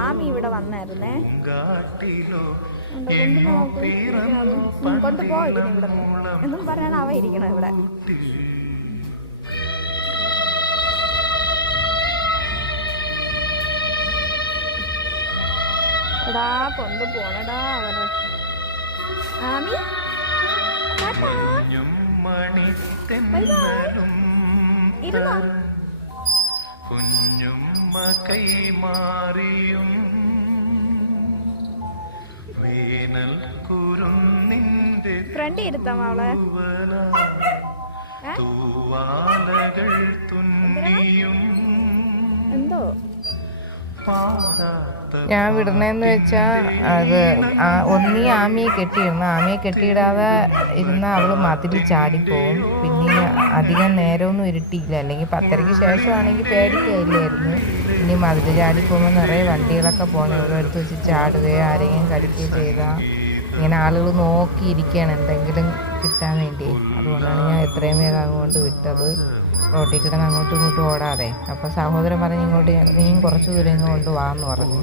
ആമി ഇവിടെ വന്നായിരുന്നേ. കൊണ്ടുപോയിരിക്കും ഇവിടെ എന്നും പറഞ്ഞാണ് അവ ഇരിക്കണം ഇവിടെ. എടാ കൊണ്ടുപോണടാ അവരെ. ആമി ഇരുന്നോ? കുഞ്ഞുമ്മ കൈമാറിയും വേനൽ കുരുന്നിന്റെ ഫ്രണ്ട് ഇരുത്താം അവളെ. തൂവാലകൾ തുന്നിയും എന്തോ ഞാൻ വിടണേന്ന് വെച്ചാ അത് ഒന്നീ ആമിയെ കെട്ടിയിടണം. ആമിയെ കെട്ടിയിടാതെ ഇരുന്ന അവള് മതിൽ ചാടിപ്പോവും. പിന്നെ അധികം നേരമൊന്നും ഇരുട്ടിയില്ല. അല്ലെങ്കിൽ 10:30-ക്ക് ശേഷമാണെങ്കിൽ പേടിക്കില്ലായിരുന്നു. ഇനി മതിൽ ചാടിപ്പോകുമ്പോൾ നിറയെ വണ്ടികളൊക്കെ പോകണം. ഇവിടെ അടുത്ത് വെച്ച് ചാടുകയോ ആരെങ്കിലും കടിക്കുകയോ ചെയ്താൽ ഇങ്ങനെ ആളുകൾ നോക്കിയിരിക്കുകയാണ് എന്തെങ്കിലും കിട്ടാൻ വേണ്ടി. അതുകൊണ്ടാണ് ഞാൻ എത്രയും വേഗം അങ്ങോട്ട് വിട്ടത്, റോട്ടിൽ കിടന്ന് അങ്ങോട്ടും ഇങ്ങോട്ടും ഓടാതെ. അപ്പോൾ സഹോദരൻ പറഞ്ഞ് ഇങ്ങോട്ട് നീയും കുറച്ച് ദൂരം ഇങ്ങോട്ട് വാന്ന് പറഞ്ഞു.